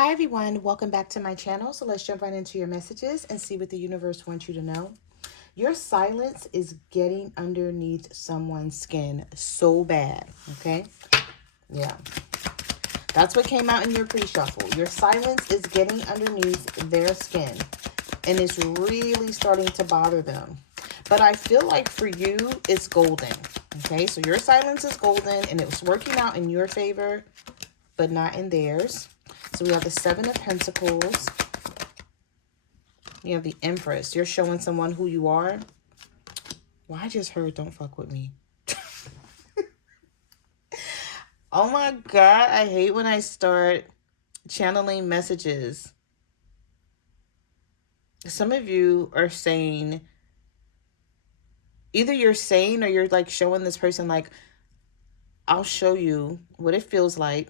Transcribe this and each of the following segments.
Hi everyone, welcome back to my channel. So let's jump right into your messages and see what the universe wants you to know. Your silence is getting underneath someone's skin so bad, okay? Yeah, that's what came out in your pre-shuffle. Your silence is getting underneath their skin and it's really starting to bother them. But I feel like for you, it's golden, okay? So your silence is golden and it was working out in your favor, but not in theirs. So we have the Seven of Pentacles. You have the Empress. You're showing someone who you are. Well, I just heard don't fuck with me. Oh my God. I hate when I start channeling messages. Some of you are saying, either you're saying or you're like showing this person like, I'll show you what it feels like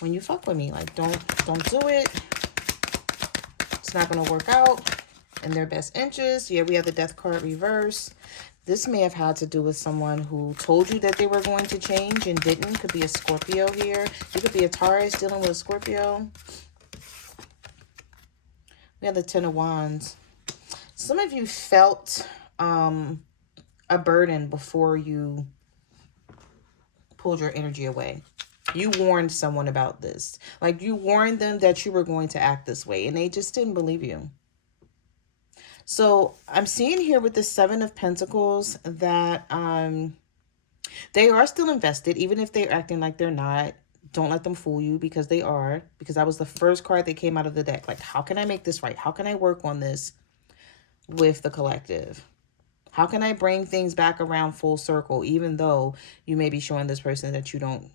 when you fuck with me. Like, don't do it. It's not going to work out in their best interest. Yeah, we have the Death card reverse. This may have had to do with someone who told you that they were going to change and didn't. Could be a Scorpio here. You could be a Taurus dealing with a Scorpio. We have the Ten of Wands. Some of you felt a burden before you pulled your energy away. You warned someone about this. Like, you warned them that you were going to act this way, and they just didn't believe you. So I'm seeing here with the Seven of Pentacles that they are still invested, even if they're acting like they're not. Don't let them fool you, because they are. Because that was the first card that came out of the deck. Like, how can I make this right? How can I work on this with the collective? How can I bring things back around full circle, even though you may be showing this person that you don't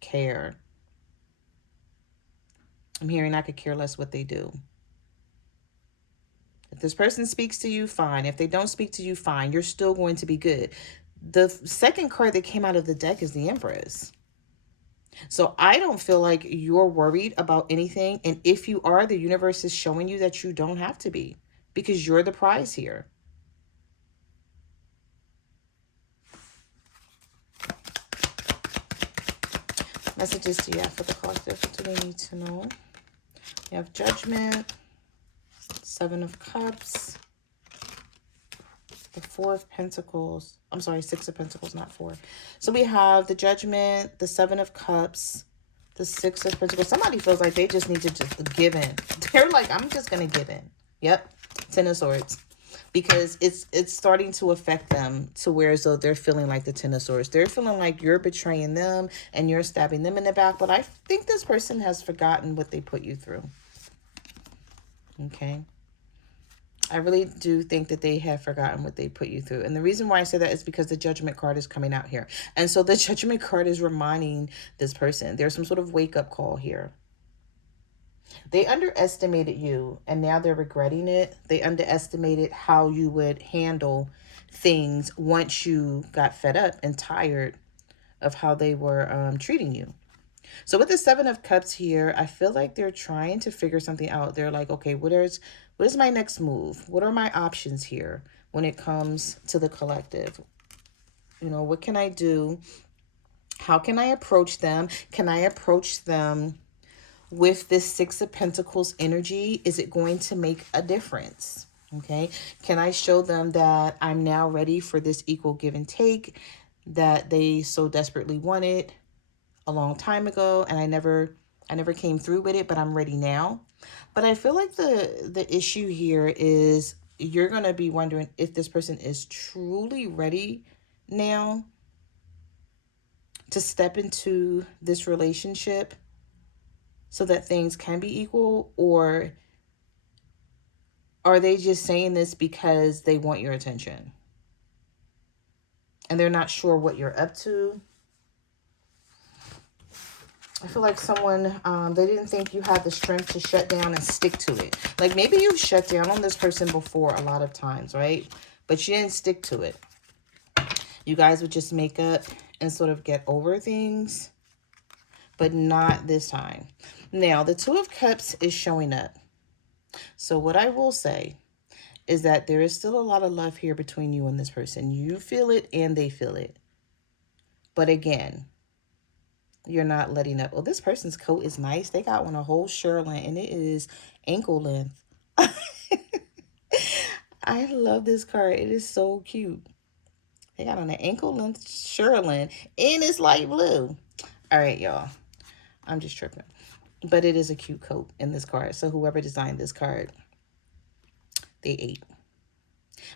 care? I'm hearing I could care less what they do. If this person speaks to you, fine. If they don't speak to you, fine. You're still going to be good. The second card that came out of the deck is the Empress. So I don't feel like you're worried about anything. And if you are, the universe is showing you that you don't have to be, because you're the prize here. Messages do you have for the collective? What do they need to know? You have Judgment, Seven of Cups, the Four of Pentacles. I'm sorry, Six of Pentacles, not four. So we have the Judgment, the Seven of Cups, the Six of Pentacles. Somebody feels like they just need to just give in. They're like, I'm just going to give in. Yep. Ten of Swords. Because it's starting to affect them to where as though they're feeling like the Ten of Swords. They're feeling like you're betraying them and you're stabbing them in the back. But I think this person has forgotten what they put you through. Okay. I really do think that they have forgotten what they put you through. And the reason why I say that is because the Judgment card is coming out here. And so the Judgment card is reminding this person there's some sort of wake-up call here. They underestimated you, and now they're regretting it. They underestimated how you would handle things once you got fed up and tired of how they were treating you. So with the Seven of Cups here, I feel like they're trying to figure something out. They're like, okay, what is my next move? What are my options here when it comes to the collective? You know, what can I do? How can I approach them? Can I approach them with this Six of Pentacles energy? Is it going to make a difference? Okay. Can I show them that I'm now ready for this equal give and take that they so desperately wanted a long time ago, and I never came through with it, but I'm ready now? But I feel like the issue here is you're going to be wondering if this person is truly ready now to step into this relationship so that things can be equal, or are they just saying this because they want your attention and they're not sure what you're up to? I feel like someone, they didn't think you had the strength to shut down and stick to it. Like, maybe you've shut down on this person before a lot of times, right? But you didn't stick to it. You guys would just make up and sort of get over things, but not this time. Now, the Two of Cups is showing up. So what I will say is that there is still a lot of love here between you and this person. You feel it and they feel it. But again, You're not letting up. Oh, this person's coat is nice. They got one a whole shearling, and it is ankle length. I love this card. It is so cute. They got on an ankle length shearling, and it's light blue. All right, y'all. I'm just tripping. But it is a cute coat in this card. So whoever designed this card, they ate.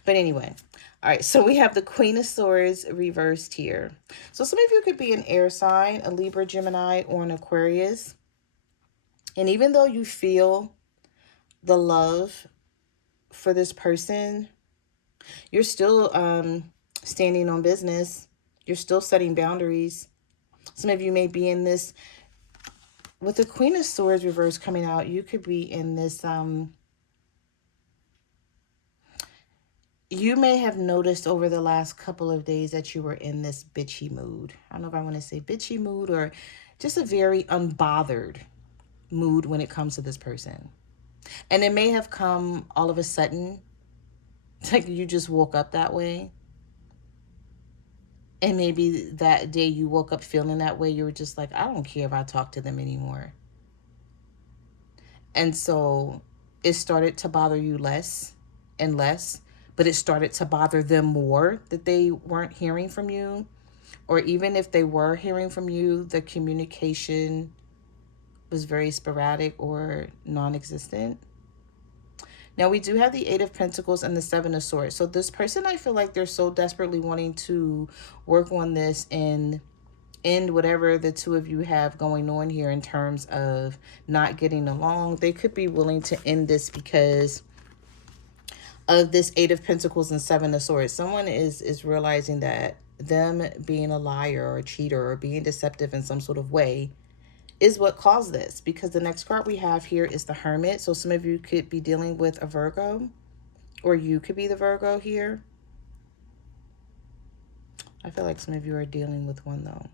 But anyway, all right, so we have the Queen of Swords reversed here. So some of you could be an air sign, a Libra, Gemini, or an Aquarius. And even though you feel the love for this person, you're still standing on business. You're still setting boundaries. Some of you may be in this, with the Queen of Swords reverse coming out, you could be in this, you may have noticed over the last couple of days that you were in this bitchy mood. I don't know if I want to say bitchy mood or just a very unbothered mood when it comes to this person. And it may have come all of a sudden, like you just woke up that way. And maybe that day you woke up feeling that way, you were just like, I don't care if I talk to them anymore. And so it started to bother you less and less, but it started to bother them more that they weren't hearing from you. Or even if they were hearing from you, the communication was very sporadic or non-existent. Now, we do have the Eight of Pentacles and the Seven of Swords. So this person, I feel like they're so desperately wanting to work on this and end whatever the two of you have going on here in terms of not getting along. They could be willing to end this because of this Eight of Pentacles and Seven of Swords. Someone is realizing that them being a liar or a cheater or being deceptive in some sort of way is what caused this, because the next card we have here is the Hermit. So some of you could be dealing with a Virgo, or you could be the Virgo here. I feel like some of you are dealing with one though.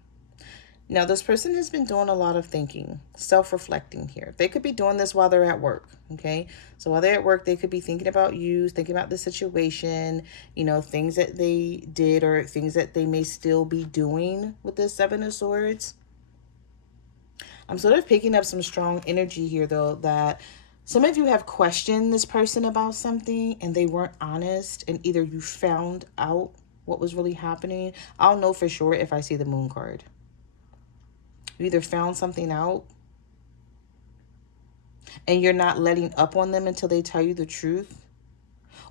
Now, this person has been doing a lot of thinking, self-reflecting here. They could be doing this while they're at work, okay? So while they're at work, they could be thinking about you, thinking about the situation, you know, things that they did or things that they may still be doing with this Seven of Swords. I'm sort of picking up some strong energy here, though, that some of you have questioned this person about something and they weren't honest, and either you found out what was really happening. I'll know for sure if I see the Moon card. You either found something out and you're not letting up on them until they tell you the truth,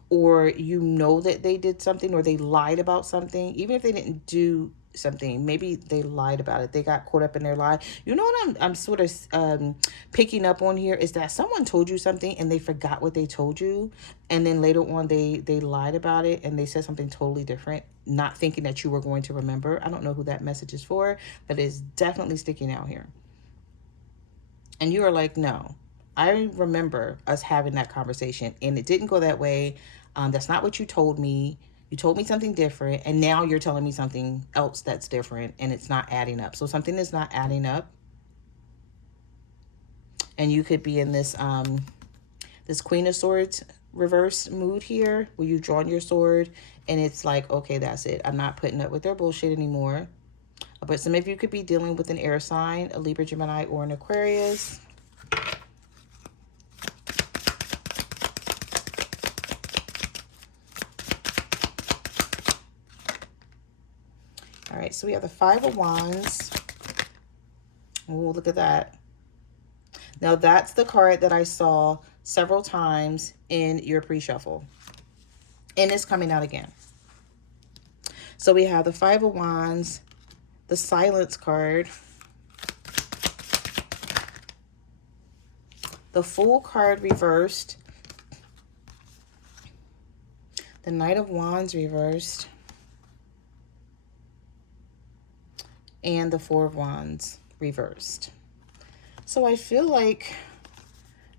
or you know that they did something or they lied about something. Even if they didn't do something, maybe they lied about it, they got caught up in their lie. You know what I'm sort of picking up on here is that someone told you something and they forgot what they told you, and then later on they lied about it and they said something totally different, not thinking that you were going to remember. I don't know who that message is for, but it's definitely sticking out here. And you are like, no, I remember us having that conversation and it didn't go that way. That's not what you told me. You told me something different, and now you're telling me something else that's different, and it's not adding up. So something is not adding up. And you could be in this this Queen of Swords reverse mood here, where you've drawn your sword and it's like, okay, that's it. I'm not putting up with their bullshit anymore. But some of you could be dealing with an air sign, a Libra, Gemini, or an Aquarius. All right, so we have the Five of Wands. Oh, look at that. Now, that's the card that I saw several times in your pre-shuffle. And it's coming out again. So we have the Five of Wands, the Silence card, the Fool card reversed, the Knight of Wands reversed, and the Four of Wands reversed. So I feel like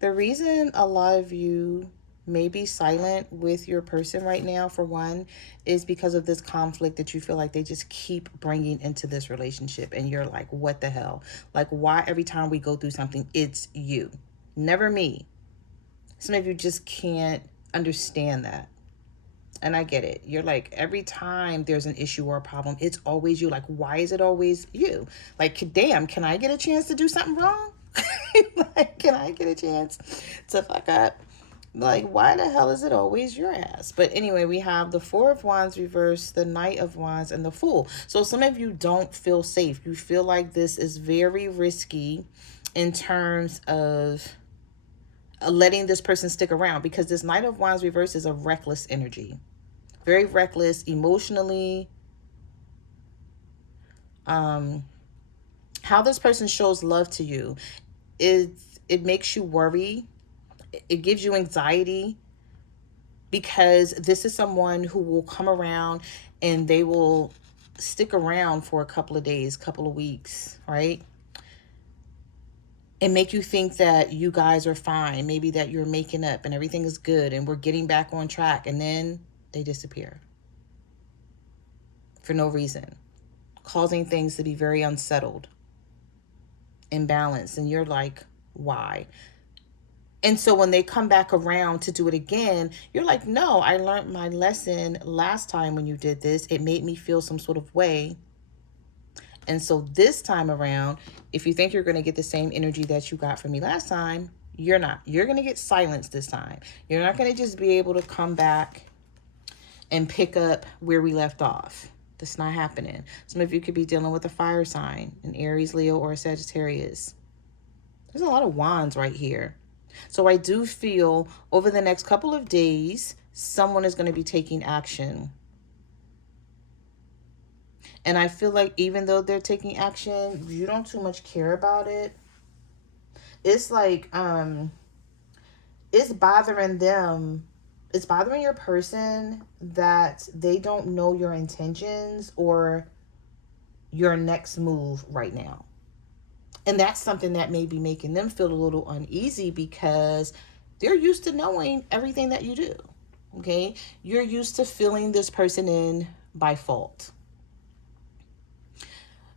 the reason a lot of you may be silent with your person right now, for one, is because of this conflict that you feel like they just keep bringing into this relationship. And you're like, what the hell? Like, why every time we go through something, it's you, never me? Some of you just can't understand that. And I get it. You're like, every time there's an issue or a problem, it's always you. Like, why is it always you? Like, damn, can I get a chance to do something wrong? Like, can I get a chance to fuck up? Like, why the hell is it always your ass? But anyway, we have the Four of Wands reversed, the Knight of Wands, and the Fool. So some of you don't feel safe. You feel like this is very risky in terms of letting this person stick around, because this Knight of Wands reverse is a reckless energy. Very reckless emotionally. How this person shows love to you is, it makes you worry. It gives you anxiety, because this is someone who will come around and they will stick around for a couple of days, couple of weeks, right? And make you think that you guys are fine. Maybe that you're making up and everything is good and we're getting back on track. And then they disappear for no reason, causing things to be very unsettled, imbalanced. And you're like, why? And so when they come back around to do it again, you're like, no, I learned my lesson last time when you did this. It made me feel some sort of way. And so this time around, if you think you're going to get the same energy that you got from me last time, you're not. You're going to get silenced this time. You're not going to just be able to come back and pick up where we left off. That's not happening. Some of you could be dealing with a fire sign, an Aries, Leo, or a Sagittarius. There's a lot of wands right here. So I do feel over the next couple of days, someone is going to be taking action. And I feel like even though they're taking action, you don't too much care about it. It's like, it's bothering them. It's bothering your person that they don't know your intentions or your next move right now. And that's something that may be making them feel a little uneasy, because they're used to knowing everything that you do. Okay? You're used to filling this person in by fault.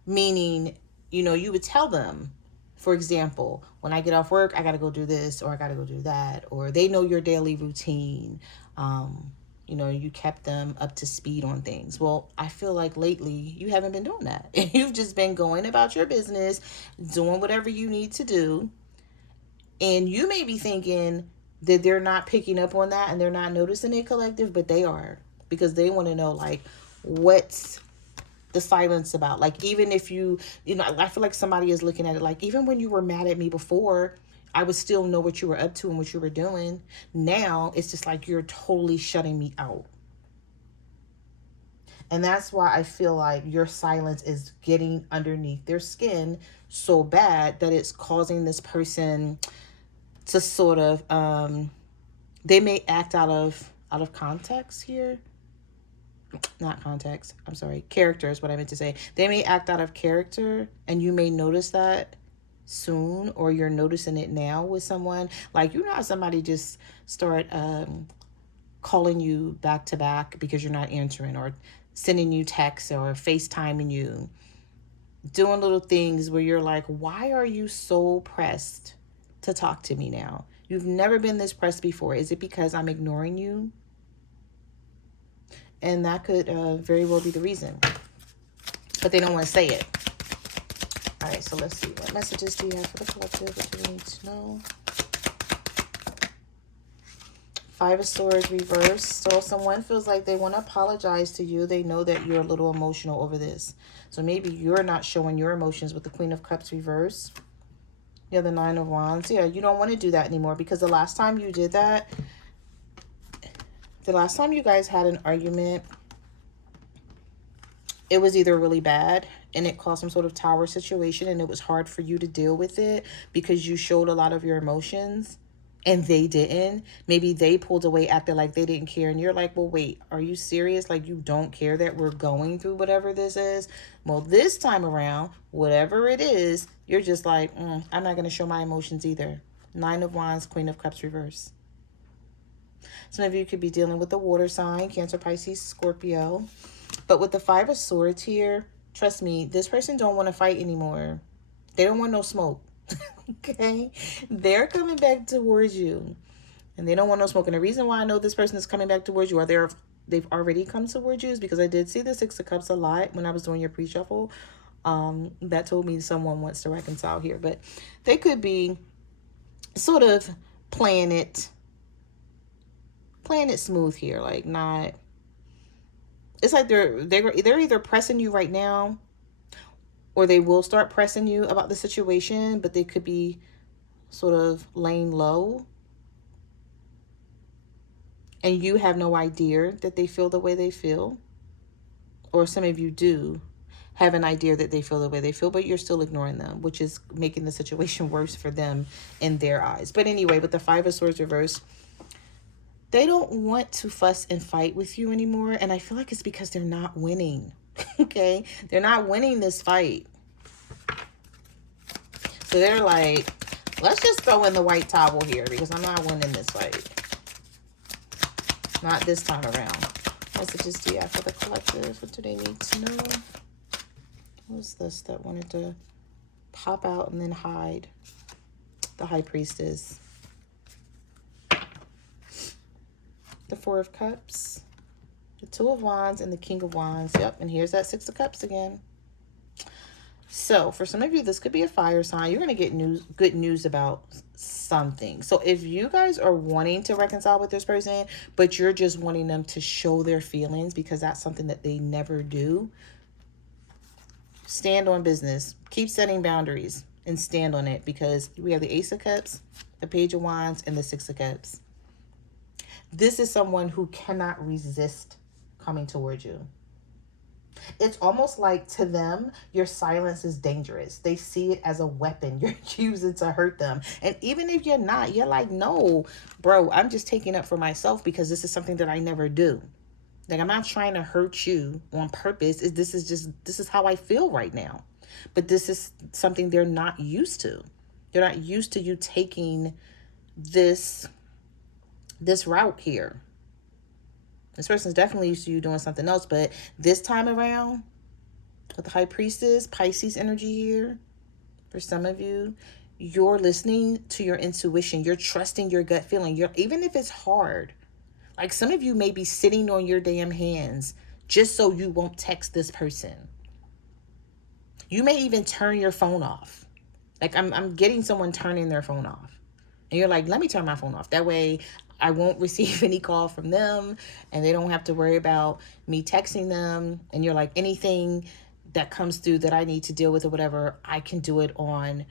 Meaning, you know, you would tell them, for example, when I get off work, I got to go do this, or I got to go do that, or they know your daily routine. You know, you kept them up to speed on things. Well, I feel like lately you haven't been doing that. You've just been going about your business, doing whatever you need to do. And you may be thinking that they're not picking up on that and they're not noticing it, collective, but they are, because they want to know, like, what's the silence about. Like, even if you know, I feel like somebody is looking at it like, even when you were mad at me before, I would still know what you were up to and what you were doing. Now it's just like you're totally shutting me out. And that's why I feel like your silence is getting underneath their skin so bad that it's causing this person to sort of, they may act out of context here. Not context, I'm sorry, character is what I meant to say. They may act out of character, and you may notice that soon, or you're noticing it now with someone. Like, you know how somebody just start calling you back to back because you're not answering, or sending you texts, or FaceTiming you, doing little things where you're like, why are you so pressed to talk to me now? You've never been this pressed before. Is it because I'm ignoring you? And that could very well be the reason. But they don't want to say it. All right, so let's see. What messages do you have for the collective? What do you need to know? Five of Swords reversed. So if someone feels like they want to apologize to you, they know that you're a little emotional over this. So maybe you're not showing your emotions with the Queen of Cups reversed. You have the Nine of Wands. Yeah, you don't want to do that anymore, because the last time you did that, the last time you guys had an argument, it was either really bad and it caused some sort of tower situation, and it was hard for you to deal with it because you showed a lot of your emotions and they didn't. Maybe they pulled away, acted like they didn't care, and you're like, well, wait, are you serious? Like, you don't care that we're going through whatever this is? Well, this time around, whatever it is, you're just like, I'm not going to show my emotions either. Nine of Wands, Queen of Cups reverse. Some of you could be dealing with the water sign, Cancer, Pisces, Scorpio. But with the Five of Swords here, trust me, this person don't want to fight anymore. They don't want no smoke. Okay? They're coming back towards you. And they don't want no smoke. And the reason why I know this person is coming back towards you, or they're they've already come towards you, is because I did see the Six of Cups a lot when I was doing your pre-shuffle. That told me someone wants to reconcile here, but they could be sort of playing it smooth here, like not. It's like they're either pressing you right now, or they will start pressing you about the situation, but they could be sort of laying low, and you have no idea that they feel the way they feel. Or some of you do have an idea that they feel the way they feel, but you're still ignoring them, which is making the situation worse for them in their eyes. But anyway, with the Five of Swords reverse, they don't want to fuss and fight with you anymore. And I feel like it's because they're not winning. Okay? They're not winning this fight. So they're like, let's just throw in the white towel here because I'm not winning this fight. Not this time around. Messages do you have for the collective? What do they need to know? What was this that wanted to pop out and then hide? The High Priestess. The Four of Cups. The Two of Wands and the King of Wands. Yep, and here's that Six of Cups again. So for some of you, this could be a fire sign. You're going to get good news about something. So if you guys are wanting to reconcile with this person, but you're just wanting them to show their feelings because that's something that they never do, stand on business. Keep setting boundaries and stand on it, because we have the Ace of Cups, the Page of Wands, and the Six of Cups. This is someone who cannot resist coming towards you. It's almost like to them, your silence is dangerous. They see it as a weapon you're using to hurt them. And even if you're not, you're like, no, bro, I'm just taking up for myself because this is something that I never do. Like, I'm not trying to hurt you on purpose. This is how I feel right now. But this is something they're not used to. They're not used to you taking this route here. This person's definitely used to you doing something else, but this time around, with the High Priestess, Pisces energy here, for some of you, you're listening to your intuition. You're trusting your gut feeling. Even if it's hard. Like, some of you may be sitting on your damn hands just so you won't text this person. You may even turn your phone off. Like, I'm getting someone turning their phone off. And you're like, let me turn my phone off. That way I won't receive any call from them and they don't have to worry about me texting them. And you're like, anything that comes through that I need to deal with or whatever, I can do it on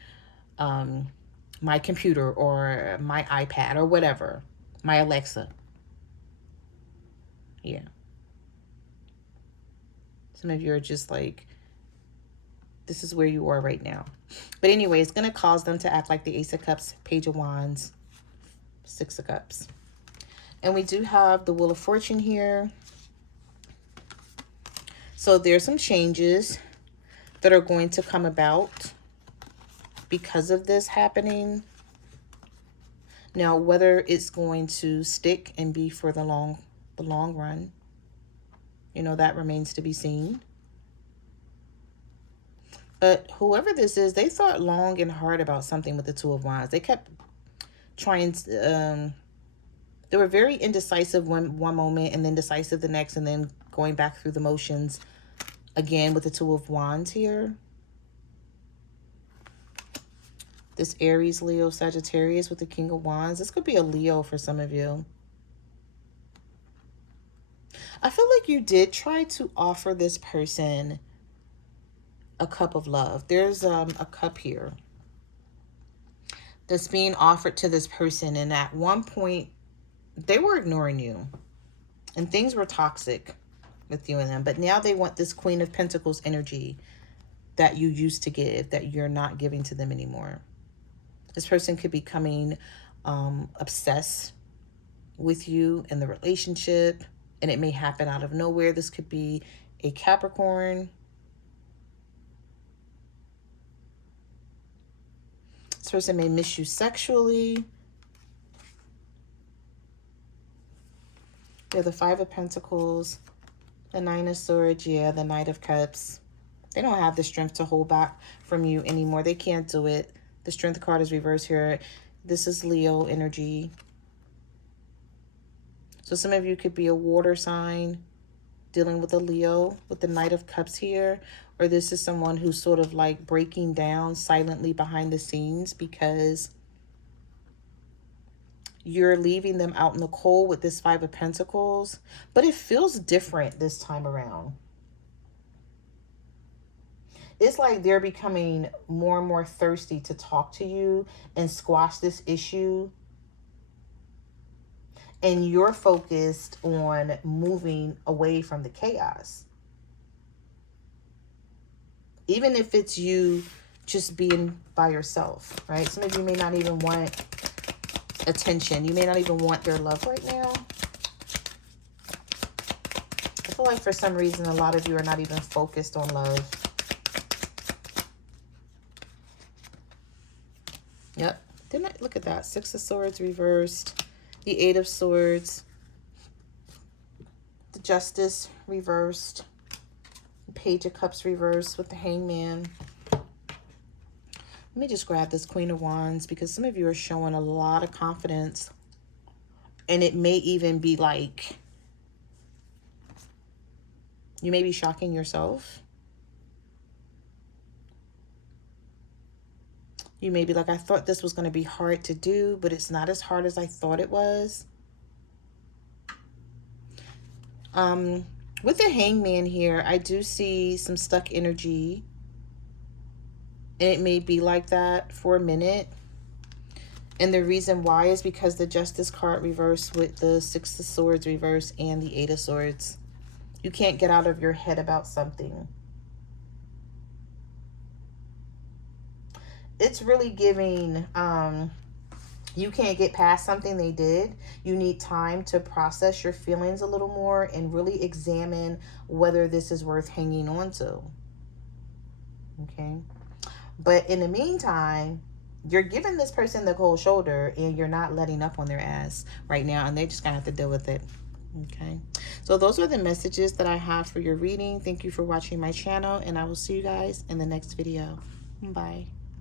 my computer or my iPad or whatever, my Alexa. Yeah. Some of you are just like, this is where you are right now. But anyway, it's going to cause them to act like the Ace of Cups, Page of Wands, Six of Cups. And we do have the Wheel of Fortune here. So there's some changes that are going to come about because of this happening. Now, whether it's going to stick and be for the long run, you know, that remains to be seen. But whoever this is, they thought long and hard about something with the Two of Wands. They kept trying to, they were very indecisive one moment and then decisive the next, and then going back through the motions again with the Two of Wands here. This Aries, Leo, Sagittarius with the King of Wands. This could be a Leo for some of you. I feel like you did try to offer this person a cup of love. There's a cup here that's being offered to this person, and at one point they were ignoring you and things were toxic with you and them, but now they want this Queen of Pentacles energy that you used to give that you're not giving to them anymore. This person could be becoming obsessed with you and the relationship, and it may happen out of nowhere. This could be a Capricorn. This person may miss you sexually. They're the Five of Pentacles, the Nine of Swords, yeah, the Knight of Cups. They don't have the strength to hold back from you anymore. They can't do it. The Strength card is reversed here. This is Leo energy. So some of you could be a water sign dealing with a Leo with the Knight of Cups here. Or this is someone who's sort of like breaking down silently behind the scenes because you're leaving them out in the cold with this Five of Pentacles. But it feels different this time around. It's like they're becoming more and more thirsty to talk to you and squash this issue. And you're focused on moving away from the chaos. Even if it's you just being by yourself, right? Some of you may not even want attention. You may not even want their love right now. I feel like for some reason, a lot of you are not even focused on love. Yep. Didn't I look at that? Six of Swords reversed. The Eight of Swords. The Justice reversed. Page of Cups reversed with the Hangman. Let me just grab this Queen of Wands because some of you are showing a lot of confidence. And it may even be like, you may be shocking yourself. You may be like, I thought this was going to be hard to do, but it's not as hard as I thought it was. With the Hangman here, I do see some stuck energy. And it may be like that for a minute. And the reason why is because the Justice card reversed with the Six of Swords reversed and the Eight of Swords. You can't get out of your head about something. It's really giving, you can't get past something they did. You need time to process your feelings a little more and really examine whether this is worth hanging on to. Okay. But in the meantime, you're giving this person the cold shoulder and you're not letting up on their ass right now. And they're just going to have to deal with it. Okay. So those are the messages that I have for your reading. Thank you for watching my channel. And I will see you guys in the next video. Bye.